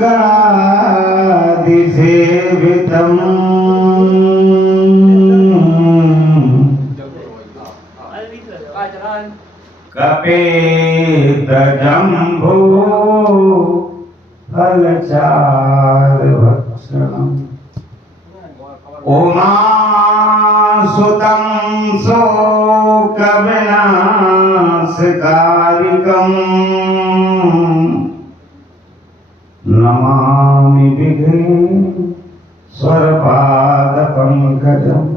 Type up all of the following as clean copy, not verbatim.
गणाधिसेवितम् कपेतजम्भो फलचारुभक्षणम् उमासुतं शोकविनाशकारिकम् नमामि विघ्नेश्वरपादपङ्कजम्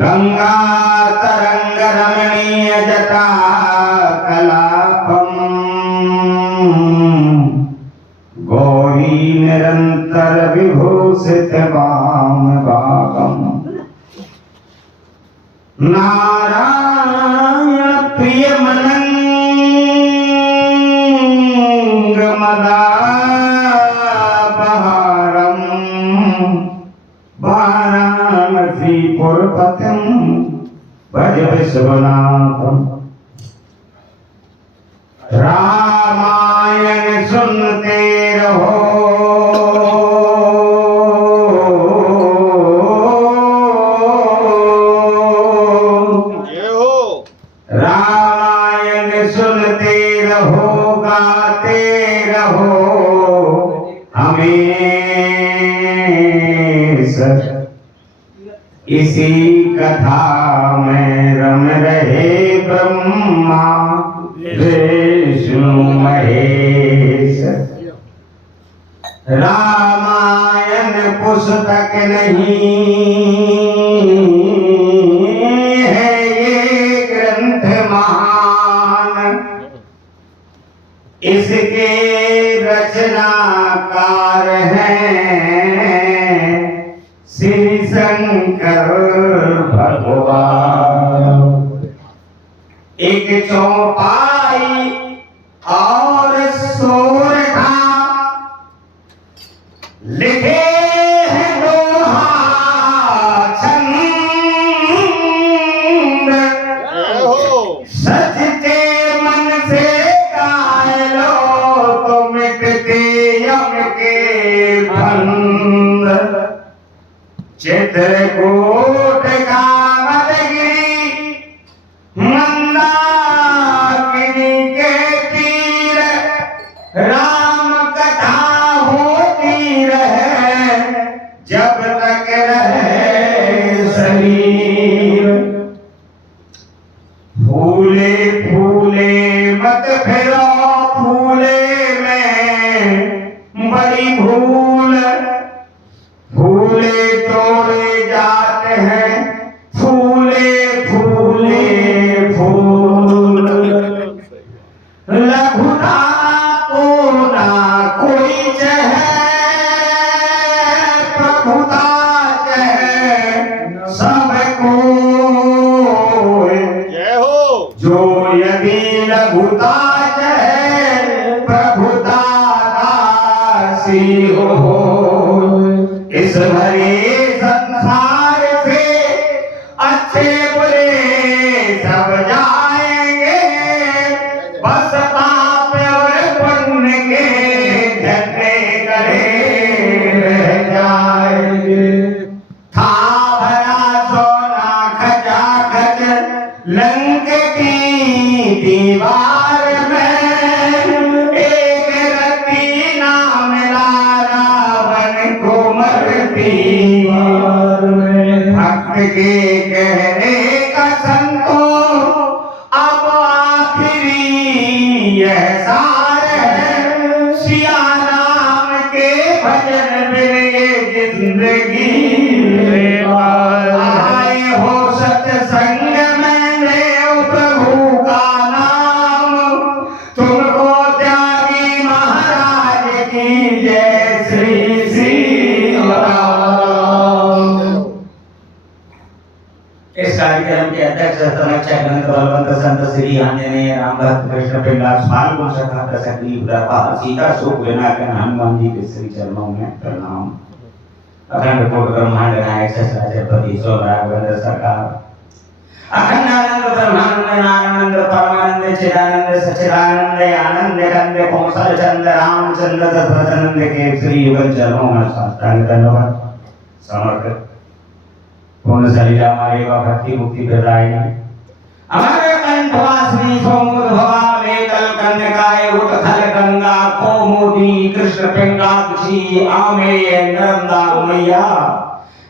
गङ्गातरङ्गरमणीयजटाकलापम् गौरी निरन्तरविभूषितवामभागम् नारायणप्रियमनङ्गमदापहारम् वाराणसीपुरपतिं भज विश्वनाथम्। रामायण सुनते रहो रामायण सुनते रहो गाते रहो हमेशा इसी कथा में रम रहे ब्रह्मा विष्णु महेश। रामायण पुस्तक नहीं है ये ग्रंथ महान, इसके रचनाकार हैं श्री शंकर भगवान। एक चौपाई और सोरठा लिखे हैं दोहा छंद, सच के मन से गाय लो तो मिटते यम के फंद। चित्रकूट कामदगिरी मंदाकिनी के तीर राम कथा होती रहे जब तक रहे शरीर। फूले फूले मत फिरो फूले में बड़ी भूल, फूले तोड़े जाते हैं फूले फूले फूल। लघुता को ना कोई चाहे प्रभुता चाहे सबको। जो यदि लघुता चाहे प्रभुता दासी हो, इस भरे संसार से अच्छे बुरे सब जाएंगे, बस पाप और पुण्य के झगड़े करे रह जाएंगे। था भरा सोना खचाखच लंक की दीवार में, एक रत्ती ना मिला रावण को मरती भक्त के कहने का संतो अब आखिरी यह सार है। सिया राम के भजन बिन ये जिंदगी आए हो सत्संग में देव प्रभु का नाम। तुमको त्यागी महाराज की जय श्री श्री राम। इस कार्यक्रम के अध्यक्ष संरक्षक ग्रंथ बलवंत संत श्री आंजनेय राम भक्त कृष्ण पिंगला फाल्गुन सखा दशकी सीता शोक विनायक हनुमान जी के श्री चरणों में प्रणाम। अखंड कोट ब्रह्मांड नायक सचराचर पति स्व राघवेंद्र सरकार अखंडानंद ब्रह्मानंद नारायणानंद परमानंद चिदानंद सच्चिदानंद आनंद कंद कौशल चंद्र रामचंद्र दशरथनंद के श्री युगल चरणों में साष्टांग दंडवत समर्पित। पूर्ण शरीर हमारे व भक्ति मुक्ति प्रदायिनी हमारे कंठवासिनी सोमुद भवा मेकल कन्यकाय उत्थल गंगा कोमोदी कृष्ण पिंगाक्षी आमेय नर्मदा मैया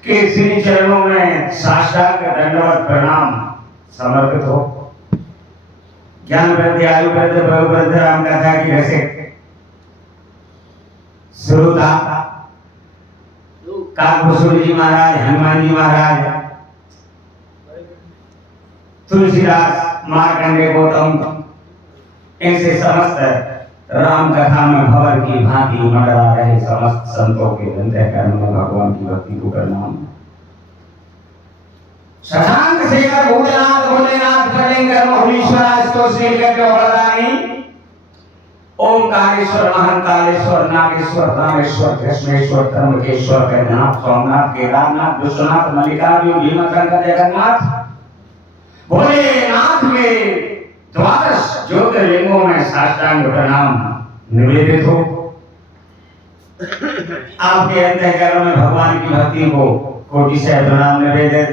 के श्री चरणों में साष्टांग दंडवत प्रणाम समर्पित हो। ज्ञान वृद्धि आयु वृद्धि भव वृद्धि राम कथा की रसे श्रोता काकभूषण जी महाराज, हनुमान जी महाराज, तुलसीदास, मार्कंडेय, गौतम, ऐसे समस्त राम कथा में भवर की भांति मंडरा रहे समस्त संतों के अंतःकरण में भगवान की भक्ति को प्रणाम। शशांक शेखर भूतनाथ भोलेनाथ कलिंगर महुलीश्वर स्तो श्रीलंक वरदानी ओंकारेश्वर महंकालेश्वर नागेश्वर रामेश्वर कृष्णेश्वर त्र्यंबकेश्वर कैलाश सोमनाथ केदारनाथ विश्वनाथ मल्लिकार्जुन भीमशंकर जगन्नाथ भोलेनाथ में द्वादश ज्योतिर्लिंगों में साष्टांग प्रणाम निवेदित हो। आपके अंतःकरण में भगवान की भक्ति को कोटि से प्रणाम निवेदित।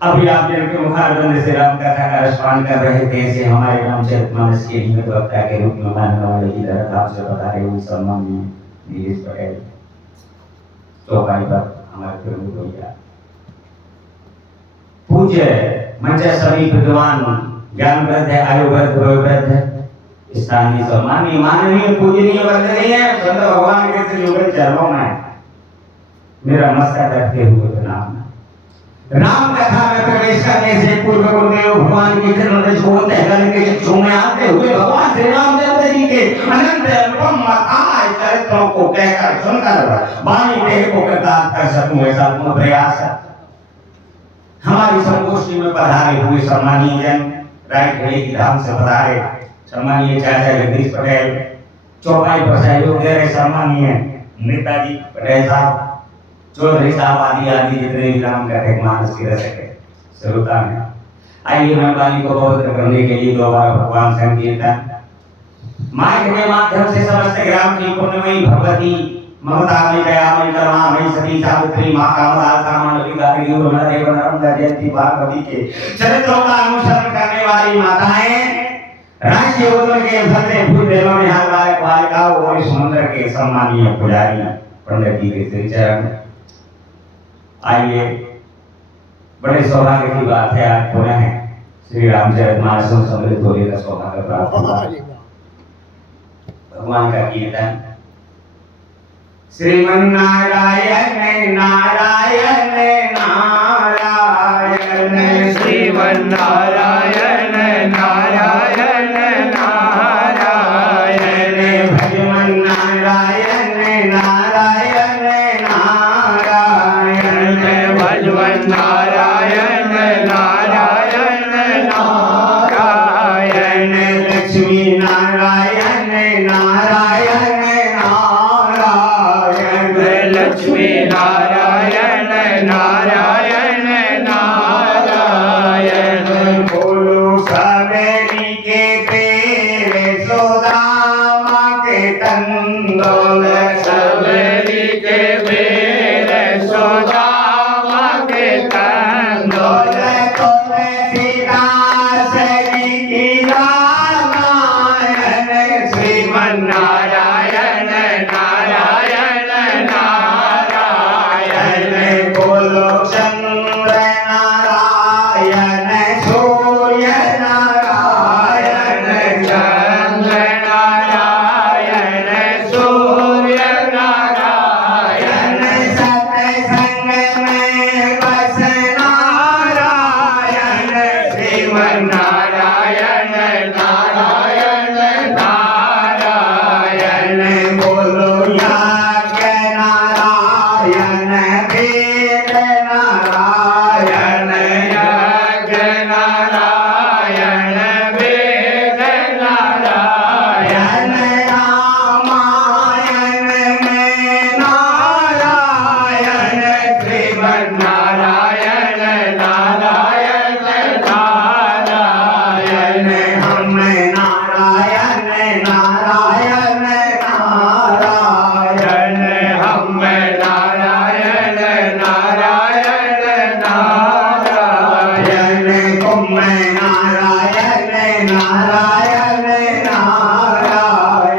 अभी आप जिनके मुखारबंद से राम कथा का रसपान कर रहे थे, ऐसे हमारे रामचरितमानस के निमित्त वक्ता के रूप में मानने वाले की तरह आपसे बता रहे हुए सम्मान में नीलेश पटेल चौपाई पर हमारे प्रभु भैया पूज्य मंच सभी विद्वान ज्ञान वृद्ध आयु वृद्ध वयोवृद्ध स्थानीय सम्मानीय माननीय पूजनीय वंदनीय संत भगवान के श्री युगल चरणों में मेरा मस्तक रखते हुए प्रणाम। राम कथा में प्रवेश करने से पूर्व गुरुदेव भगवान की चरण को तहगन के चक्षु में आते हुए भगवान श्री रामचंद्र जी के अनंत अनुपम अथाह चरित्रों को कहकर सुनकर वाणी देह को कृतार्थ कर सकूं, ऐसा पूर्ण प्रयास है। हमारी संगोष्ठी में पधारे हुए सम्मानीय जन, रायखेड़ी की धाम से पधारे सम्मानीय चाचा जगदीश पटेल, चौपाई पर सहयोग दे रहे सम्मानीय नेताजी पटेल साहब, चौधरी साहब आदि जितने भी राम कथा मानस की रसक है श्रोता में, आइए मेहरबानी को पवित्र करने के लिए दोबारा भगवान संकीर्तन माइक के माध्यम से समस्त ग्राम की पुण्यमयी भगवती ममतामयी दयामयी करुणामयी सती सावित्री मां कामदा सामान्य गात्री और नरेव नर्मदा जयंती भागवती के चरित्रों का अनुसरण करने वाली माताएं, राज्य उद्योग के फते भूत देवों ने हाल बालक बालिकाओं और समुद्र के सम्मानीय पुजारी पंडित जी के श्री चरण। आइए, बड़े सौभाग्य की बात है, आज पुनः श्री रामचरितमानस में सम्मिलित होने का सौभाग्य प्राप्त हुआ। भगवान का कीर्तन श्रीमन्नारायण नारायण नारायण श्रीमन्नारायण नारायण नारायण भजमन नारायण नारायण नारायण भजमन नारायण नारायण नारायण लक्ष्मी नारायण नारायण नारायण लक्ष्मी नारायण नारायण नारायण बोलो सवेरी के तेरे सोदामा के तंदोल सवेरी के मेरे सोदामा के तंदोल श्रीमन्नारायण नारायण नारायण बोलो चंद्र नारायण सूर्य नारायण नारायण नारायण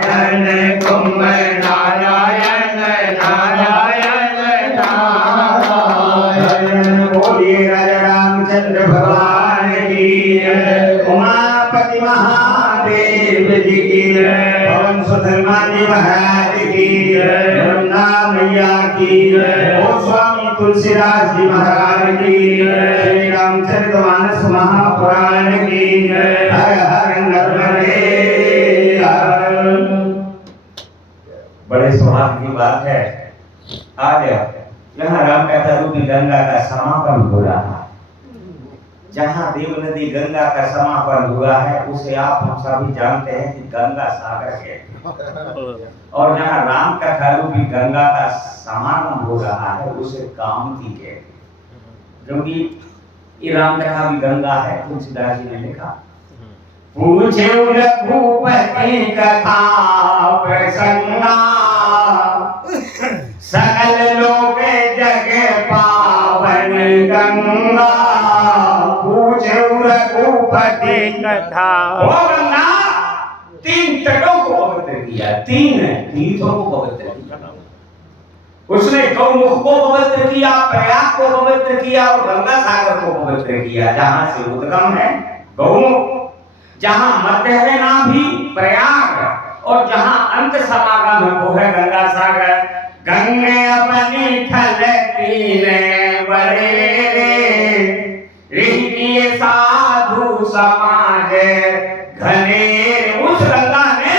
तुम नारायण नारायण नारायण। बोलिए राजा रामचंद्र भगवान की, उमापति महादेव जी की, पवन सुत हनुमान जी महाराज की, वृंदा मैया की, गोस्वामी तुलसीदास जी महाराज की, श्री रामचरितमानस महापुराण की, हर हर नर्मदे हर। बड़े सौभाग्य की बात है, आज यहाँ राम कथा रूपी गंगा का समापन हो रहा है। जहाँ देव नदी गंगा का समापन हुआ है उसे आप हम सभी जानते हैं कि गंगा सागर है, और जहाँ राम कथा रूपी गंगा का समागम हो रहा है उसे कामती है, क्योंकि ये राम कथा भी गंगा है। तुलसीदास जी ने लिखा, पूछे रघुपति कथा प्रसंगा, सकल लोक जग पावन गंगा। पूछे रघुपति कथा, ओ गंगा तीन तटों को पवित्र किया, तीन तीर्थों को पवित्र किया। उसने गौमुख को पवित्र किया, प्रयाग को पवित्र किया और गंगा सागर को पवित्र किया। जहां से उद्गम है गौमुख, जहां मध्य है नाभि प्रयाग, और जहां अंत समागम है वो है गंगा सागर। गंगे अपनी थल तीने बड़े, ऋषिकीय साधु समाज घने। उस गंगा ने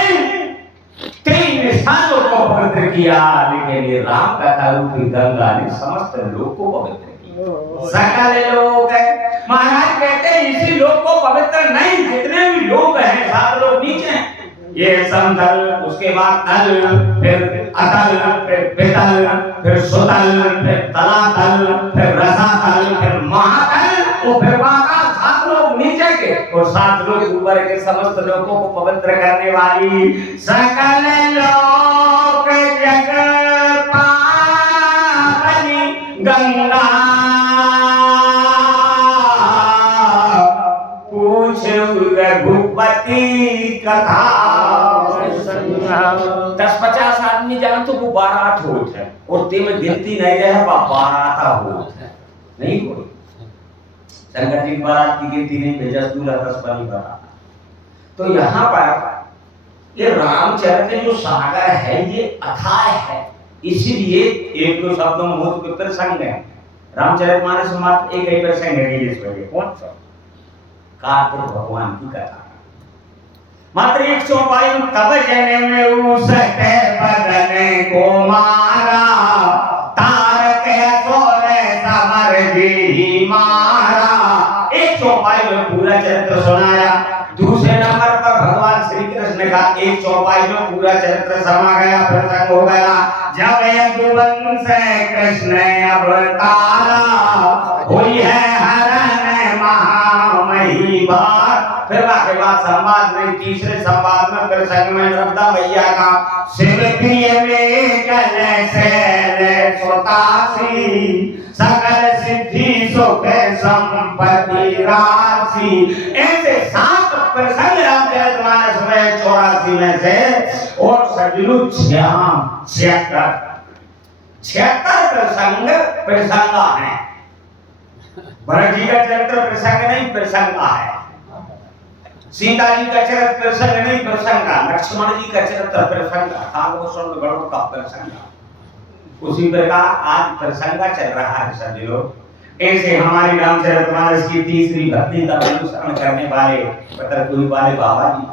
तीन स्थानों को पवित्र किया, लेकिन ये राम कथा रूपी गंगा ने समस्त लोक को पवित्र किया। सकल लोक है, महाराज कहते हैं इसी लोक को पवित्र नहीं, जितने भी लोग हैं, 7 लोग नीचे हैं, ये समतल, उसके बाद तल, फिर अतल, फिर पितल, फिर सुतल, फिर तलातल, फिर रसातल, फिर महातल, और फिर पाताल। 7 लोग नीचे के और 7 लोग ऊपर के, समस्त लोगों को पवित्र करने वाली सकल लोक जग पावनी गंगा। पूछ रघुपति कथा। 10-50 आदमी जान तो वो 12 होत है, और ते में गिनती नहीं रहे 12 होत है, नहीं कोई। शंकर जी बारात की गिनती नहीं, भेजा दूल्हा 10-12 बारात। तो यहाँ पर ये रामचरित जो सागर है ये अथाह है, इसीलिए एक दो शब्दों में बहुत प्रसंग है। रामचरितमानस में मात्र एक ही प्रसंग है, कौन सा? कार्तिक भगवान की कथा। मात्र 152 तब जने में उसके बदन को मारा, तारक असुर समर जी मारा। 152 में पूरा चरित्र सुनाया। दूसरे नंबर पर भगवान श्री कृष्ण का 154 में पूरा चरित्र समा गया, प्रसंग हो गया। जब यदुवंश कृष्ण अवतारा, हुई है हरण महामहिमा। फिर के बाद संवाद में, तीसरे संवाद में प्रसंग में नर्मदा मैया का शिव प्रिय में कल शैल सुतासी, सकल सिद्धि सुख संपत्ति राशि। ऐसे 7 प्रसंग रामचरितमानस में 84 में से, और सजलू 76 प्रसंग है। भरत जी का चरित्र प्रसंग नहीं, प्रसंग है। सीता जी का चरित्र प्रसंग नहीं, प्रसंग। लक्ष्मण जी का चरित्र प्रसंग, गणों का प्रसंग। उसी प्रकार आज प्रसंग चल रहा है सभी लोग। ऐसे हमारी रामचरितमानस की तीसरी भक्ति का अनुसरण करने वाले पत्रकुल वाले बाबा जी,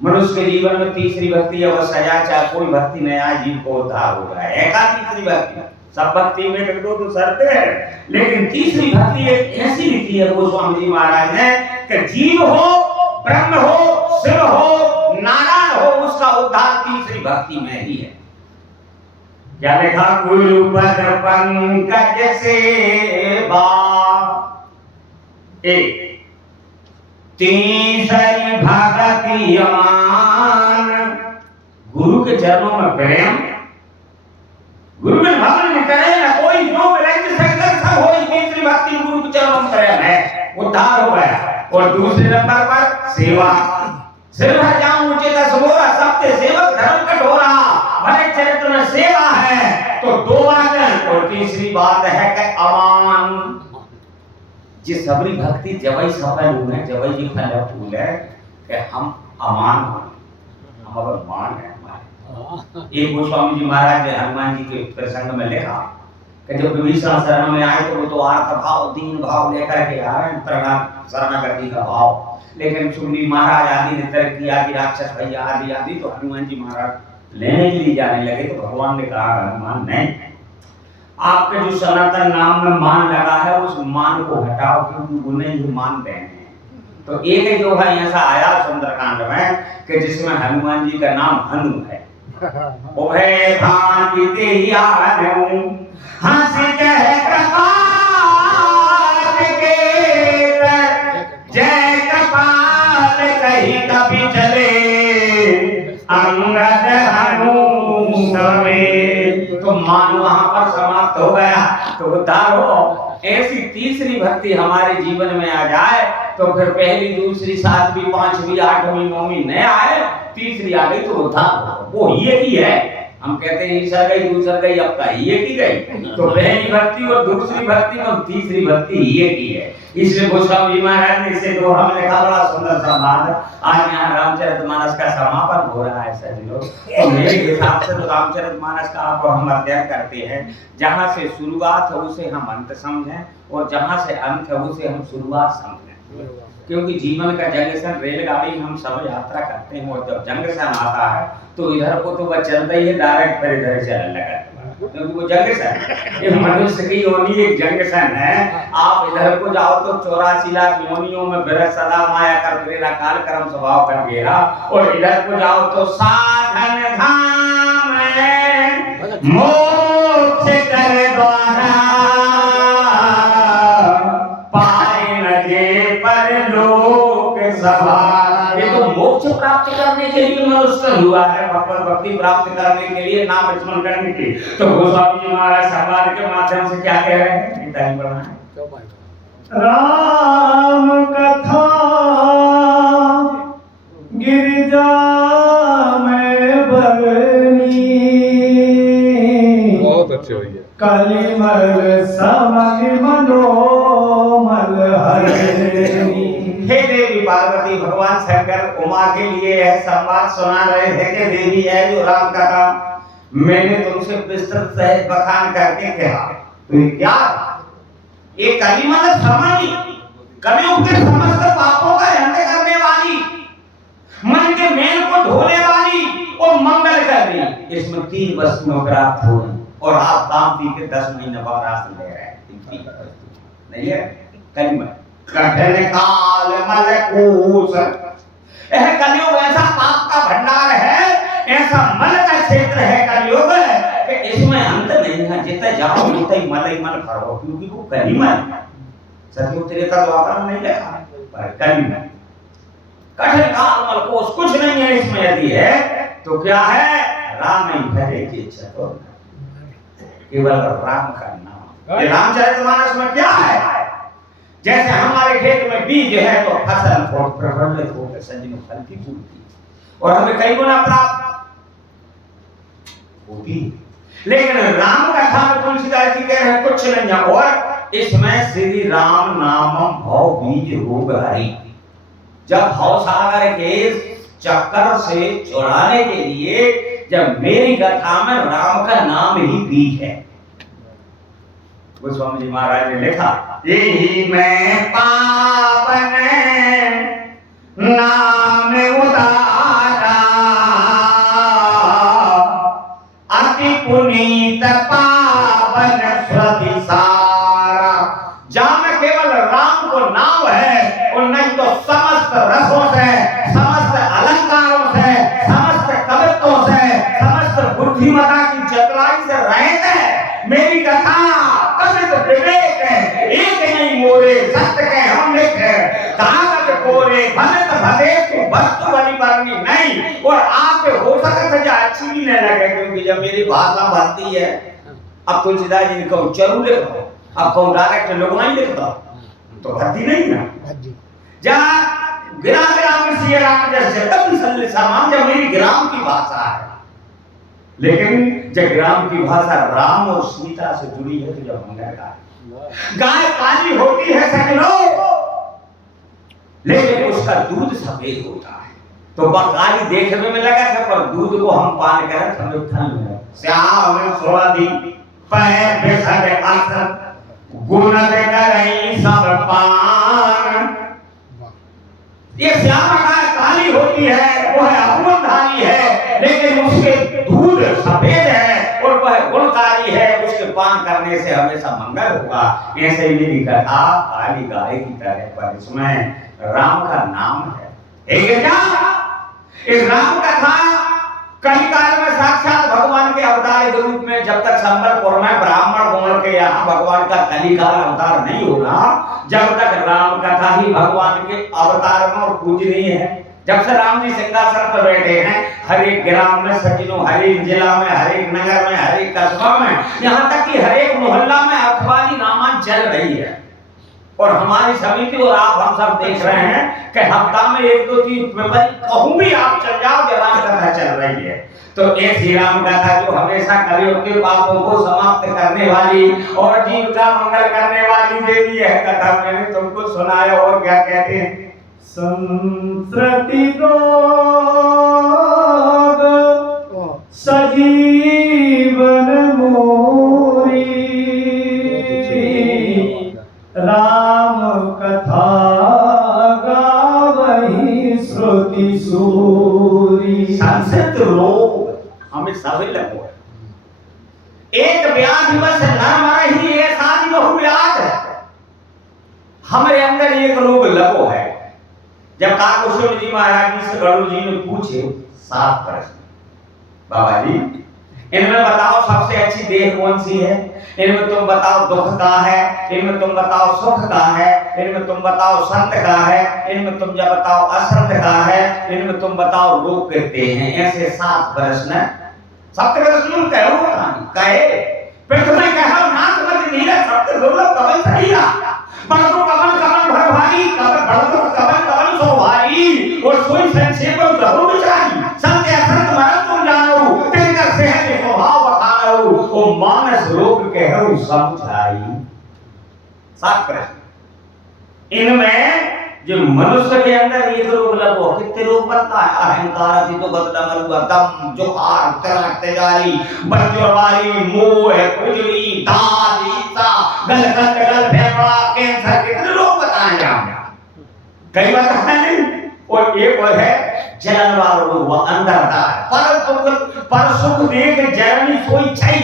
मनुष्य के जीवन में तीसरी भक्ति अवश्य आया, चाहे कोई भक्ति नहीं आए, जीव को उद्धार हो रहा है। एका तीसरी भक्ति, सब भक्ति में एक दो तो शर्तें हैं, लेकिन तीसरी भक्ति एक ऐसी रीति है गोस्वामी जी महाराज ने कि जीव हो, ब्रह्म हो, शिव हो, नारायण हो, उसका उद्धार तीसरी भक्ति में ही है। क्या लिखा? गुरु पद पंकज सेवा, एक तीसरी भक्ति अमान। गुरु के चरणों में प्रेम, गुरु में भक्ति में करे ना कोई, जो विरक्त संघर्ष सब हो, तीसरी भक्ति गुरु के चरणों में प्रेम है, उद्धार हो गया। और दूसरे नंबर पर सेवा सिर भर जाऊं ऊंचे दस बोरा सत्य सेवक धर्म कठोरा भले चरित्र में सेवा है तो दो बातें और तीसरी बात है कि अमान जिस सबरी भक्ति जबई सफल हुए जबई जी फल फूल है कि हम अमान हम अगर मान है हमारे एक गोस्वामी जी महाराज ने हनुमान जी के प्रसंग में लिखा कि जब विभीषण शरण में आए तो वो तो आर्त भाव दीन भाव लेकर के आए शरणागति का भाव लेकिन सुग्रीव महाराज आदि ने तर्क किया कि राक्षस भैया आदि आदि तो हनुमान जी महाराज लेने के लिए जाने लगे तो भगवान ने कहा हनुमान नहीं आपके जो सनातन नाम में मान लगा है उस मान को हटाओ क्योंकि वो नहीं मानते हैं तो एक जो है ऐसा आया सुंदरकांड में कि जिसमें हनुमान जी का नाम हनु है ओहे भांति ते यादू हंस कह कपाल के जय कपाल कहीं कभी चले अंगद हनुमान तो मान वहां पर समाप्त हो गया तो उद्धार हो ऐसी तीसरी भक्ति हमारे जीवन में आ जाए तो फिर पहली दूसरी सातवीं पांचवीं आठवीं नौवीं न आए तीसरी आ गई तो उद्धार हो वो ये की है हम कहते हैं ईश्वर गई दूसर गई अब का ये की गई तो पहली भक्ति और दूसरी भक्ति और तीसरी भक्ति ये की है इसलिए गोस्वामी जी महाराज ने इसे दोहा में लिखा बड़ा सुंदर सा बात आज यहाँ रामचरितमानस का समापन हो रहा है सभी लोग तो मेरे हिसाब से तो रामचरितमानस का आप हम अध्ययन करते हैं जहाँ से शुरुआत है उसे हम अंत समझें और जहाँ से अंत है उसे हम शुरुआत समझें क्योंकि जीवन का जंक्शन रेलगाड़ी हम सब यात्रा करते हैं और जब जंक्शन आता है तो इधर को तो वह चलता ही है डायरेक्ट फिर इधर चलने लगा क्योंकि वो जंक्शन ये मनुष्य की योनि एक जंक्शन है आप इधर को जाओ तो 84 लाख योनियों में विरह सदा माया कर तेरा काल कर्म स्वभाव कर घेरा और इधर को जाओ तो साधन धाम मोक्ष कर द्वारा पाए न जे परलोक सभा ये तो मोक्ष प्राप्त करने के लिए मनुष्य हुआ है भगवत भक्ति प्राप्त करने के लिए नाम स्मरण करने के लिए तो गोस्वामी जी महाराज संवाद के माध्यम से क्या कह रहे हैं गीता में पढ़ना है राम कथा गिरिजा में बरनी बहुत अच्छे भैया कलिमल समझ मनोमल हरणी हे देवी पार्वती भगवान शंकर उमा के लिए यह संवाद सुना रहे थे कि देवी है जो राम कथा मैंने तुमसे विस्तृत सहित बखान करके कहा तो ये क्या ये कलिमल समझ कलियुग के समस्त पापों का अंत करने वाली मन के मेल को धोने वाली और मंगल करनी इसमें 3 वस्तुएं प्राप्त हो और आप दाम पी के 10 महीने बाद रास ले रहे हैं नहीं है कलिमल कठिन काल मलकूस यह कलियुग ऐसा पाप का भंडार है ऐसा मल का क्षेत्र है कलियुग कि इसमें अंत नहीं है जितने जाओ उतना ही मल भरो क्योंकि वो कलिमल सतयुग त्रेता द्वापर नहीं लिखा पर कलिमल कठिन काल मलकूस कुछ नहीं है इसमें यदि है तो क्या है राम ही भरे की इच्छा तो केवल राम का नाम ये रामचरितमानस में क्या है जैसे हमारे खेत में बीज है तो फसल प्रफुल्लित होकर संजीव फल की पूर्ति और हमें कई गुना प्राप्त होती लेकिन राम कथा में तुलसीदास जी कह रहे कुछ नहीं है और इसमें श्री राम नामम भव बीज रोग हरि जब भव सागर के चक्कर से छुड़ाने के लिए जब मेरी कथा में राम का नाम ही बीज है गोस्वामी जी महाराज ने लिखा यही मैं पावन नाम उदारा अति पुनीत पावन स्वधि सारा जहाँ में केवल राम को नाम है और नहीं तो समस्त रसों से समस्त अलंकारों से समस्त कवित्वों से समस्त बुद्धिमता की चतुराई से रहित है मेरी कथा विवेक है एक नहीं मोरे सत्य के हम लिखे कागज कोरे भनत भले तो वस्तु वाली बरनी नहीं और आप हो सकता है अच्छी भी नहीं लगे क्योंकि जब मेरी भाषा बनती है अब तुलसीदास जी ने कहूँ चरू लिख दो अब कहूँ डायरेक्ट लोग नहीं लिख दो तो भक्ति नहीं ना जहाँ ग्राम ग्राम में सिया राम जैसे तब समान जब मेरी ग्राम की भाषा है, लेकिन जब ग्राम की भाषा राम और सीता से जुड़ी है तो जब मंगल का गाय काली होती है सजनों, लेकिन उसका दूध सफेद होता है। तो बकाली देखने में लगा था, पर दूध को हम पान करें हमें ठंड में श्याम सोदी पैर बेसर आसन गुण दे करई सब पान। ये श्याम गाय काली होती है, वो है अमृतधारी है, लेकिन उसके दूध सफेद है और वह गुणकारी है, उसके पान करने से हमेशा मंगल होगा। ऐसे ही मेरी कथा काली गाय की तरह, पर इसमें राम का नाम है। इस राम कथा कई काल में साक्षात भगवान के अवतार के रूप में, जब तक संबलपुर में ब्राह्मण गुण के यहाँ भगवान का कलिकाल अवतार नहीं होगा, जब तक राम कथा ही भगवान के अवतार में और पूजनीय है। जब से राम जी सिंहासन पर बैठे हैं, हर एक ग्राम में सचिनों, हर एक जिला में, हर एक नगर में, हर एक कस्बा में, यहाँ तक कि हर एक मोहल्ला में अखबारी रामायण चल रही है। और हमारी समिति और आप हम सब देख रहे हैं कि हफ्ता में 1-2-3 कहूं भी आप चल जाओ कि राम कथा चल रही है। तो ऐसी राम कथा जो हमेशा कलयुग के पापों को समाप्त करने वाली और जीव का मंगल करने वाली देवी है। कथा मैंने तुमको सुनाया, और क्या कहते हैं, संस्कृति सजीवन मोरी राम कथा गावहि श्रुति सूरी। संस्कृत रोग हमें सभी लगो है, एक व्याधि बस न मरही ऐसा बहु व्याध है। हमारे अंदर एक रोग लगो है। जब काकुशल जी महाराज जी से गरुड़ जी ने पूछे 7 प्रश्न, बाबा जी इनमें बताओ सबसे अच्छी देह कौन सी है, इनमें तुम बताओ दुख का है, इनमें तुम बताओ सुख का है, इनमें तुम बताओ संत का है, इनमें तुम जब बताओ असंत का है, इनमें तुम बताओ रोग कहते हैं। ऐसे 7 प्रश्न, 7 प्रश्न कहे फिर तुम्हें कहा नाथ मत नीरा सत्य दुर्लभ कवल शरीरा परंतु कवल कवल भर भारी कवल भर कवल कवल सो भारी और सोई संक्षेप ग्रहो विचारी सत्य असंत मरत तुम जानो तिनकर सहज स्वभाव बखानो ओ मानस रोग कहु समझाई। 7 प्रश्न। इनमें जो मनुष्य के अंदर एक रोग लगो, कितने रोग बनता है, अहंकार अति तो बदडमल दम जुखार तराक तेजारी बंजरवारी मोह खुजली दाद ईसा गल फेफड़ा कैंसर, कितने रोग बताएंगे हम, कई बार बताए नहीं। और एक और है जलन वाला रोग, वो अंदर का पर सुख देख जरनी सोई छई,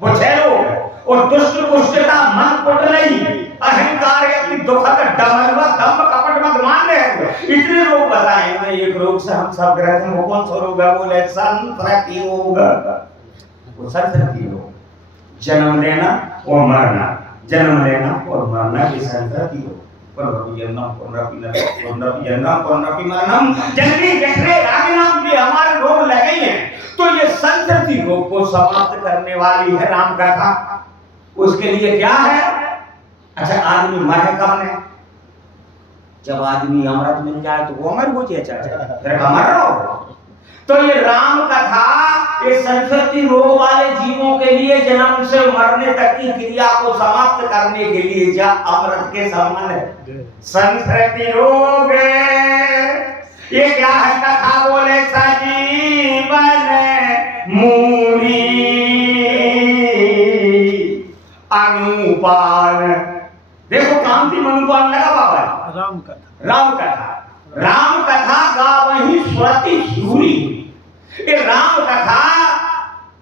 वो 6 रोग। और दुष्ट कुष्ठता मन कुट नहीं, अहंकार अति दुखद डमरव दंभ कपट मत मान रहे, इतने रोग बताए। मैं एक रोग से हम सब ग्रह हैं, वो कौन सा रोग है, बोले संस्कृति रोग। वो संस्कृति रोग, जन्म लेना और मरना, जन्म लेना और मरना की संस्कृति रोग। हमारे रोग लगे हैं, तो ये संस्कृति रोग को समाप्त करने वाली है राम कथा। उसके लिए क्या है, अच्छा आदमी मरे कब ने, जब आदमी अमृत मिल जाए तो वो अमर हो जाए, फिर अमर रहो। तो ये राम कथा ये संस्कृति रोग वाले जीवों के लिए जन्म से मरने तक की क्रिया को समाप्त करने के लिए जा अमृत के समान है। संस्कृति रोग ये क्या है, कथा बोले सजीवन मूरी अनुपान। देखो कांति अनुपान लगा बाबा, राम कथा, राम कथा, राम कथा गावहि श्रुति सूरी। ये राम कथा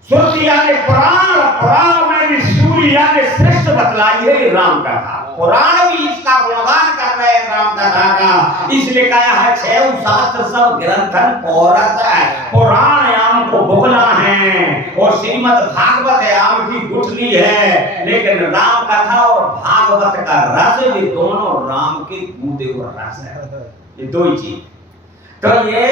श्रुति यानी पुराण, पुराण में भी सूरी यानी श्रेष्ठ बतलाई है। ये राम कथा पुराण भी इसका गुणगान कर रहे हैं राम कथा का, इसलिए कहा है 6 शास्त्र सब ग्रंथन पौरस है। पुराण आम को बुगला है और श्रीमद् भागवत आम की गुठली है, लेकिन राम कथा और भागवत का रस भी दोनों राम के दूधे हुए रस है, ये 2 ही चीज। तो ये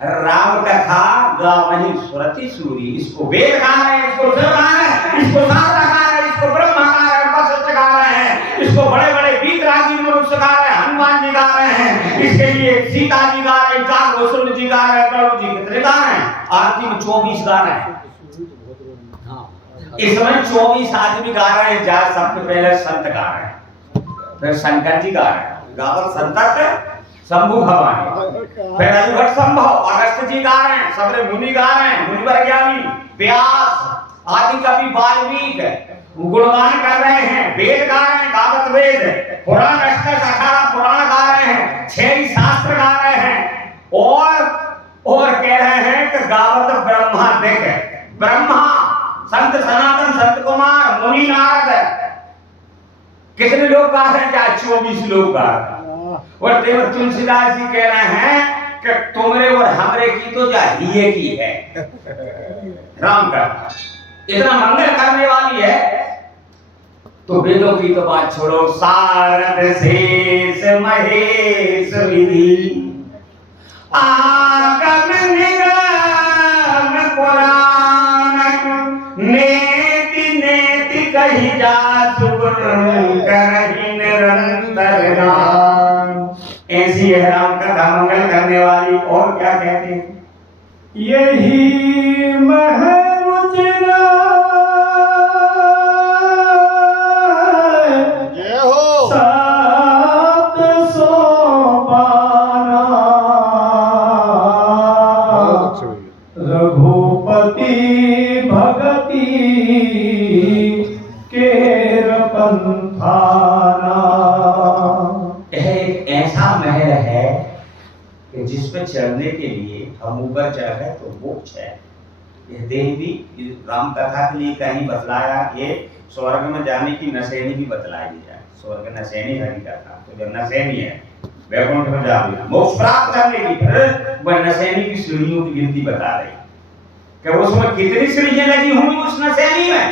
राम कथा गावहि श्रुति सूरी, इसको वेद गा रहे हैं, इसको शिव गा रहे हैं, इसको शास्त्र गा रहे हैं, इसको ब्रह्मा गा रहे हैं, वशिष्ठ गा रहे हैं, इसको बड़े बड़े वीतरागी मनुष्य गा रहे हैं, हनुमान जी गा रहे हैं। इसके लिए एक सीता जी गा रहे, काग वसुंध जी गा रहे, गरुड़ जी, कितने गा रहे हैं? आरती में 24 गा रहे हैं। इसमें 24 आदमी गा रहे हैं। जा सबसे पहले संत गा रहे हैं, फिर शंकर जी गा रहे हैं, गावत संत शंभु भवानी, फिर रघुभट संभव अगस्त जी गा रहे हैं, सबरे मुनि गा रहे हैं, मुनिवर ज्ञानी व्यास आदि कवि वाल्मीकि गुणगान कर रहे हैं, वेद गा रहे हैं, गावत वेद, पुराण 18 पुराण गा रहे हैं, 6 शास्त्र गा रहे हैं, और कह रहे हैं कि गावत ब्रह्मा देख ब्रह्मा संत सनातन संत कुमार मुनि नारद, कितने लोग गा रहे हैं? क्या 24 लोग गा रहे हैं। और देवर तुलसीदास जी कह रहे हैं कि तुमरे और हमरे की तो जाहिए की है राम का, इतना मंगल करने वाली है। तो वेदों की तो बात छोड़ो, सारद शेष महेश विधि आगम निगम पुराण नेति नेति कही जा सुगुण करहि निरंतर नाम। ऐसी है राम कथा मंगल करने वाली। और क्या कहते हैं? यही महरुचिरा जय हो। 700 पारा रघुपति भगति केर पंथाना। यह एक ऐसा महल है कि जिस पे चढ़ने के लिए हम ऊपर चढ़ गए तो मोक्ष है। यह देवी राम कथा के लिए कहीं बतलाया, ये स्वर्ग में जाने की नशेनी भी बतलाई है। स्वर्ग नशेनी हरि कथा, तो जब नशेनी है वैकुंठ में जा रही मोक्ष प्राप्त करने की, फिर वह नशेनी की सीढ़ियों की गिनती बता रही कि उसमें कितनी सीढ़ियां लगी होंगी उस नशेनी में।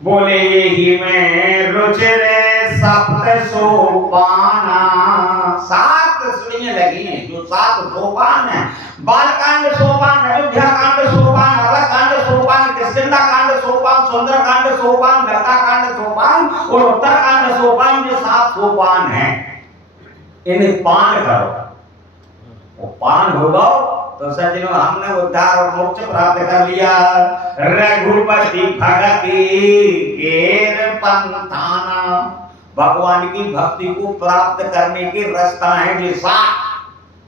बोले ही में रुचिरे सप्त सोपाना, 7 सीढ़ियां लगी हैं, जो 7 सोपान है। बालकांड सोपान, अयोध्या कांड सोपान, अवकांड सोपान, किष्किंधा कांड सोपान, सुंदर कांड सोपान, लता कांड सोपान और उत्तर कांड सोपान, जो 7 सोपान हैं। इन्हें पान करो, वो पान होगा तो सज्जनों हमने उद्धार और मोक्ष प्राप्त कर लिया। रघुपति भगति केर पंथाना, भगवान की भक्ति को प्राप्त करने के रास्ता है जो 7।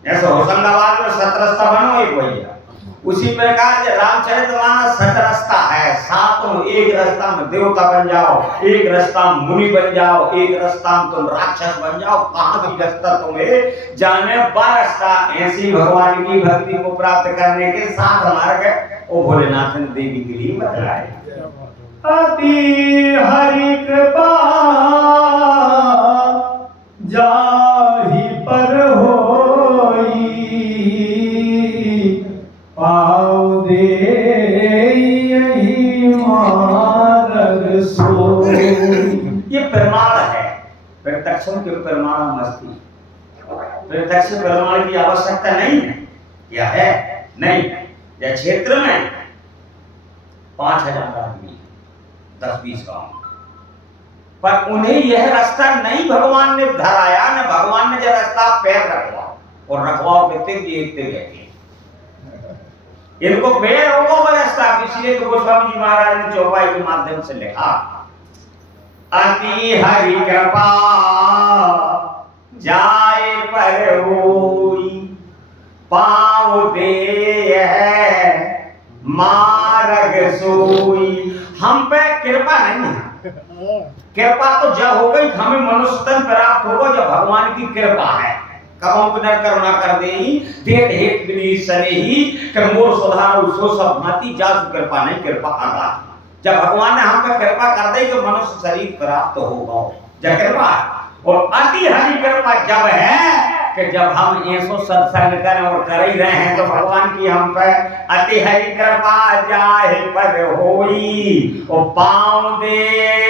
जैसे होशंगाबाद में 7 रास्ता बनो एक भैया, उसी प्रकार जो रामचरितमानस 7 रास्ता है। 7 एक रास्ता में देवता बन जाओ, एक रास्ता में मुनि बन जाओ, एक रास्ता में तुम राक्षस बन जाओ, कहां भी रास्ता तुम्हें जाने 12 रास्ता। ऐसी भगवान की भक्ति को प्राप्त करने के 7 मार्ग ओ भोलेनाथ ने देवी के लिए बतलाए। अति हरि कृपा जाहि पर होई, पाँव दे यही मार्ग सोई। ये प्रमाण है, प्रत्यक्षों के प्रमाण मस्ती, प्रत्यक्ष प्रमाण की आवश्यकता नहीं है। क्या है? नहीं। या क्षेत्र में 5000 आदमी, 10-20 गांव, पर उन्हें यह रास्ता नहीं भगवान ने धराया, न भगवान ने जो रास्ता पैर रखवाओ और रखवाओ कहते देखते रहते इनको पैर होगा वो रास्ता। इसलिए तो गोस्वामी जी महाराज ने चौपाई के माध्यम से लिखा, अति हरि कृपा जाए पर होई, पाँव दे मार्ग सोई। हम पे कृपा नहीं है, कृपा तो जब हो गई हमें मनुष्य तन प्राप्त होगा जब भगवान की कृपा है। कबम पुनः करुणा कर देई, देत हेत विनीत सनेही, कर मोर सुधार सो सब भांति, जासु कृपा नहीं कृपा आघात। जब भगवान ने हम पे कृपा कर दी तो मनुष्य शरीर प्राप्त होगा, जब कृपा। और अति हरि कृपा जब है कि जब हम ऐसो सत्संग करें और कर ही रहे हैं तो भगवान की हम पे अति हरि कृपा जाहि पर होई, और पाँव दे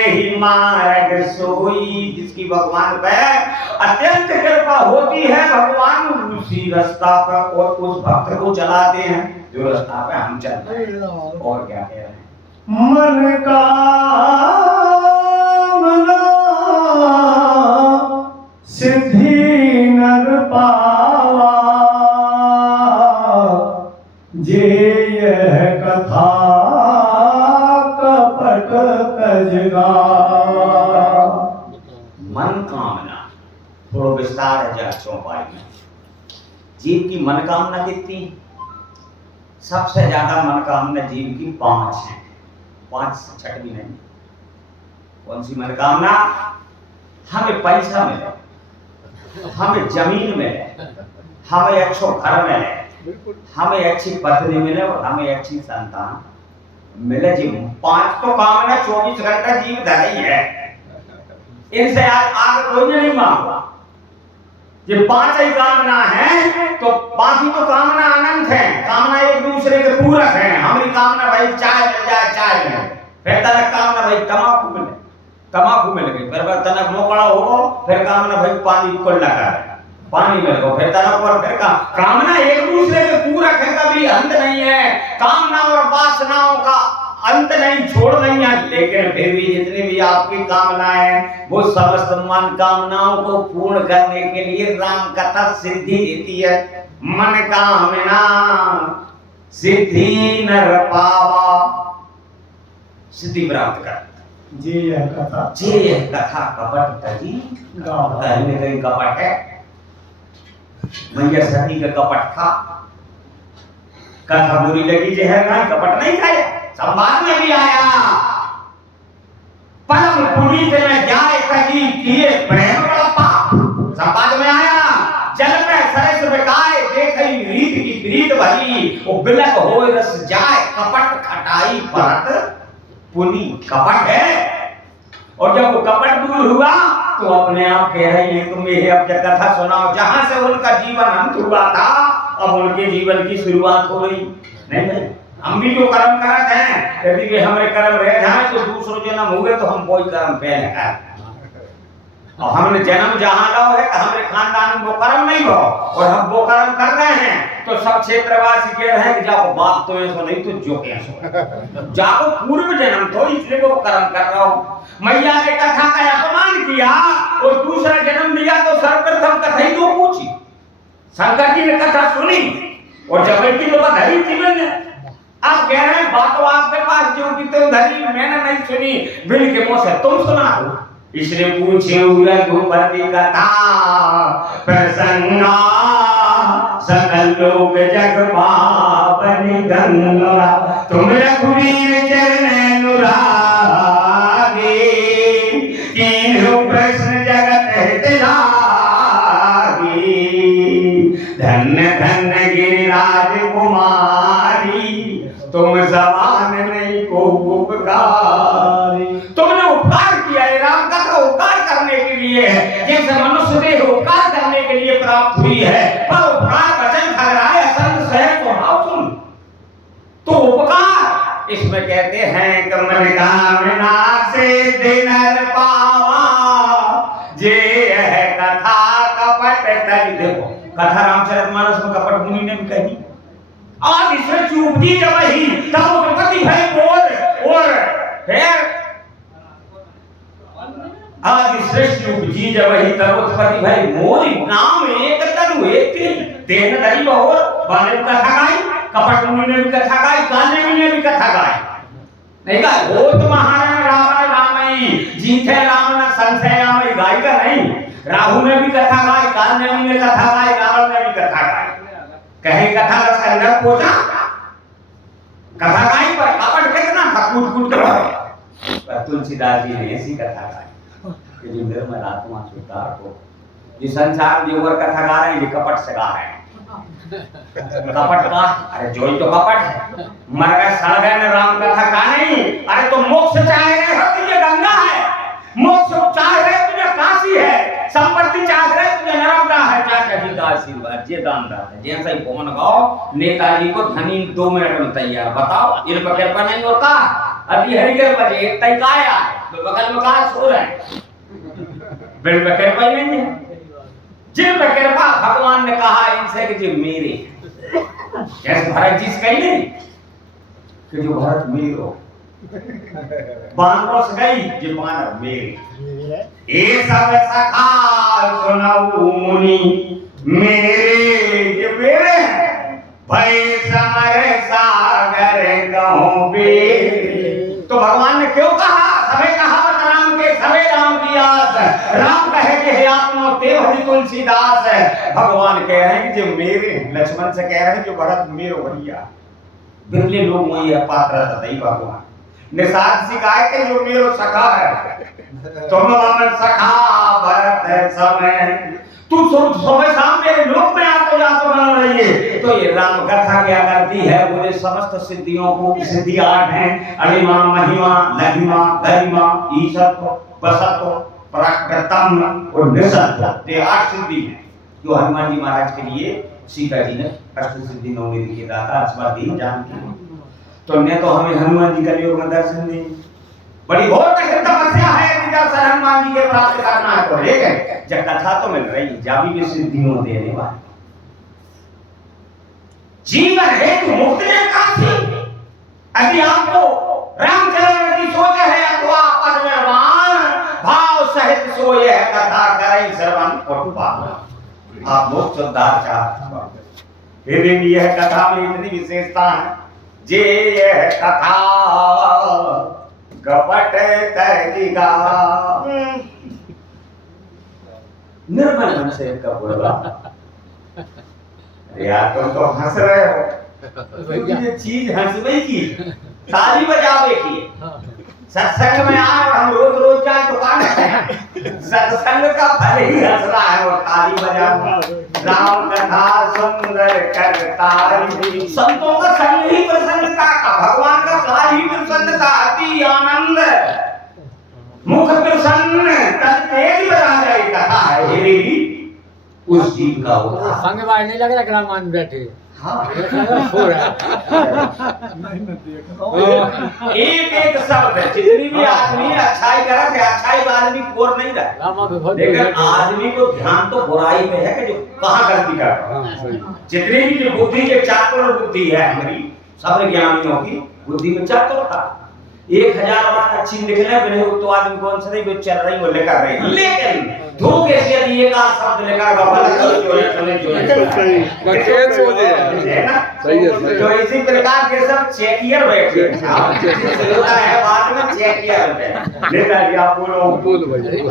ही मार्ग सोई। जिसकी भगवान पे अत्यंत कृपा होती है, भगवान उसी रास्ता पर और उस भक्त को चलाते हैं जो रास्ता पे हम चलते हैं। और क्या कह रहे हैं? मन का मना सिद्धि नर पावा, जे यह कथा कपट तजगा। मनकामना थोड़ा विस्तार है जरा चौपाई में। जीव की मनकामना कितनी? सबसे ज्यादा मनकामना जीव की 5 है, 5 से छठ भी नहीं। कौन सी मनकामना? हमें पैसा मिले, हमें जमीन मिले, हमें अच्छो घर मिले, हमें अच्छी पत्नी मिले और हमें अच्छी संतान मिले। जी 5 तो कामना 24 घंटा जीव धर ही है, इनसे आगे कोई नहीं मांगा। ये 5 ही कामना है, तो बाकी तो कामना अनंत है। कामना एक दूसरे के पूरक है। हमारी कामना भाई चाय मिल जाए, चाय मिले। फिर तनक कामना भाई तमाकू मिले, तमाकू मिल गई। फिर तनक मोकड़ा हो, फिर कामना भाई पानी को लगा, पानी मिल गो। फिर तनक और फिर कामना एक दूसरे के पूरक है, कभी अंत नहीं है। कामना और वासनाओं का अंत नहीं, छोड़ नहीं है। लेकिन फिर भी जितनी भी आपकी कामनाएं, वो समस्त मन कामनाओं को पूर्ण करने के लिए राम कथा सिद्धि देती है। मन कामना सिद्धि नर पावा, सिद्धि प्राप्त कर। जे यह कथा, जे यह कथा कपट तजी गावा। कहीं न कहीं कपट है। मैया सती का कपट था, कथा बुरी लगी जो है ना, कपट नहीं खाया। संवाद में भी आया, परम पुनीत में जाए कहीं किए प्रेम का पाप। संवाद में आया, जल में सरस बिकाए देखई रीत की प्रीत भरी, वो बिलक हो रस जाए कपट खटाई परत पुनी। कपट है, और जब वो कपट दूर हुआ तो अपने आप कह रही है तुम्हें अब जब कथा सुनाओ। जहां से उनका जीवन अंत हुआ था, अब उनके जीवन की शुरुआत हो रही। नहीं, हम भी जो कर्म करते हैं, यदि वे हमारे कर्म रह जाए तो दूसरों जन्म हुए तो हम कोई कर्म पहले कर। और हमने जन्म जहां लाओ है तो हमारे खानदान में वो कर्म नहीं हो, और हम वो कर्म कर रहे हैं तो सब क्षेत्रवासी कह रहे हैं कि जाओ बाप तो ऐसा नहीं तो जो कैसो जाओ पूर्व जन्म तो इसलिए वो कर्म कर रहा हूं। मैया ने कथा का अपमान किया और दूसरा जन्म लिया तो सर्वप्रथम कथा ही तो पूछी। शंकर जी ने कथा सुनी और जब की लोग धरी जीवन में आप कह रहे हैं बात आपके पास जो कि तुम धरी मैंने नहीं सुनी, बिल के मुंह से तुम सुना दो। इसलिए पूछे रघुपति कथा प्रसन्ना, सकल लोग जग पावन गंगा। तुम रघुवीर चरण अनुरागी, तीनों प्रश्न जगत हित लागी। धन्य धन्य गिरिराज कुमारी, तुम समान नहीं को उपकारी। तुमने उपकार किया है, राम कथा उपकार करने के लिए है। जैसे मनुष्य देह उपकार करने के लिए प्राप्त हुई है, पर उपकार वचन ठहराए असंत सहज स्वभाव सुन। तो उपकार इसमें कहते हैं कि मन कामना से दिन पावा, जे यह कथा कपट तज। देखो कथा रामचरितमानस में कपट मुनि ने भी कही। आज इसमें चूपती जब ही तब उपपति भाई बोल और फिर आज श्रेष्ठ उपजी जब ही तब उत्पत्ति भाई मोरी नाम एक तनु एक तेन धरी बहुर। बाले भी कथा गाई, कपट मुनि ने भी कथा गाई, कान्य मुनि ने भी कथा गाई। नहीं कहा होत महाराण रावण रामई, जीते राम न संशय रामई। गाई का नहीं, राहु ने भी कथा गाई, कान्य मुनि ने कथा गाई, रावण ने भी कथा गाई। कहे कथा रस का अंदर पहुंचा, कथा गाई पर कपट कितना था, कूट कूट कर पर तुलसीदास जी ने ऐसी कथा गाई कि जो निर्मल आत्मा से उतार को। जिस संसार में ऊपर कथा गा रहे हैं, ये कपट से गा रहे हैं। कपट का अरे जो ही तो कपट है, मर गए सड़ गए में राम कथा का नहीं। अरे तो मोक्ष चाह रहे हो तो ये गंगा है, मोक्ष चाह रहे तुझे काशी है, संपत्ति चाह रहे तुझे नर्मदा है। चाचा जी का आशीर्वाद ये दान दाता है। जैसा ही पवन गाओ नेताजी को धनी 2 मिनट में तैयार। बताओ इन पर कृपा नहीं होता, अभी हरि कृपा जी तय काया तो बगल में कहा सो रहे हैं, बिल पे कृपा ही नहीं है। जिन पे कृपा भगवान ने कहा इनसे कि जी मेरे, जैसे भरत जी से कही नहीं कि जो भरत मेरो बानरों से गई जी बानर मेरे। ये सब सखा सुनाऊ मुनि मेरे, ये मेरे हैं। भय समर सागर कहूं बीर। तो भगवान ने क्यों कहा सभे कहावत राम के सभे राम की आस। राम कहे कि हे आत्मा ते भज तुलसीदास। भगवान कह रहे हैं कि जो मेरे लक्ष्मण से कह रहे हैं जो भरत मेरो भैया बिरले लोग वही है पात्र तई भगवान निषाद शिकायत है जो मेरो सखा है तुम मन सखा भरत समय तू सुबह शाम मेरे लोक में आते जाते बन रही है। तो ये राम कथा क्या करती है बोले समस्त सिद्धियों को सिद्धि 8 हैं अणिमा महिमा लघिमा गरिमा ईशत्व बसत्व पराक्रतम और निसत्व। ये 8 सिद्धि हैं जो हनुमान जी महाराज के लिए सीता जी ने अष्ट सिद्धि नवनिधि के दाता अस्वाधीन जानती हैं। तो ने तो हमें हनुमान जी का योग में दर्शन दी बड़ी घोर कठिन तपस्या है दर्शन हनुमान जी के प्राप्त करना है। तो लेकिन जब कथा तो मिल रही जाबी भी सिद्धियों देने वाली जीवन हेतु मुक्ति में काफी अभी आपको रामचंद्र की सोच है अथवा पद निर्माण भाव सहित सोए है कथा करे श्रवण और पावन आप मोक्ष उद्धार चाहते हैं। यह कथा में इतनी विशेषता है जे यह कथा कपट तैजिगा निर्मल मन से इनका बोला यार तुम तो हंस रहे हो ये चीज हंसवे की ताली बजावे की सत्संग में आए और हम रोज रोज जाए तो कहाँ हैं सत्संग का फल ही हंसना है और ताली बजाना। राम कथा सुंदर करता संतों का संग ही प्रसन्नता का भगवान का काल ही प्रसन्नता अति आनंद मुख प्रसन्न तन तेज बजा जाए कथा है ये उस जीव का होता संग बाहर नहीं लग रहा रामान बैठे हाँ हाँ एक एक शब्द जितनी भी आदमी अच्छाई करे थे अच्छाई का आदमी कोर नहीं रहा लेकिन आदमी को ध्यान तो बुराई में है कि जो कहाँ गलती कर रहा है। जितनी भी जो बुद्धि के चातुर बुद्धि है हमारी सब ज्ञानियों की बुद्धि में चातुरता 1000 बात अच्छी लिख ले बिना तो आदमी कौन सा नहीं वो चल रही वो लेकर रही लेकिन धोखे से यदि एक आध शब्द लेकर गलत जो है ना सही है तो इसी प्रकार के सब चेकियर बैठे होता है बाद में चेकियर लेकर आप बोलो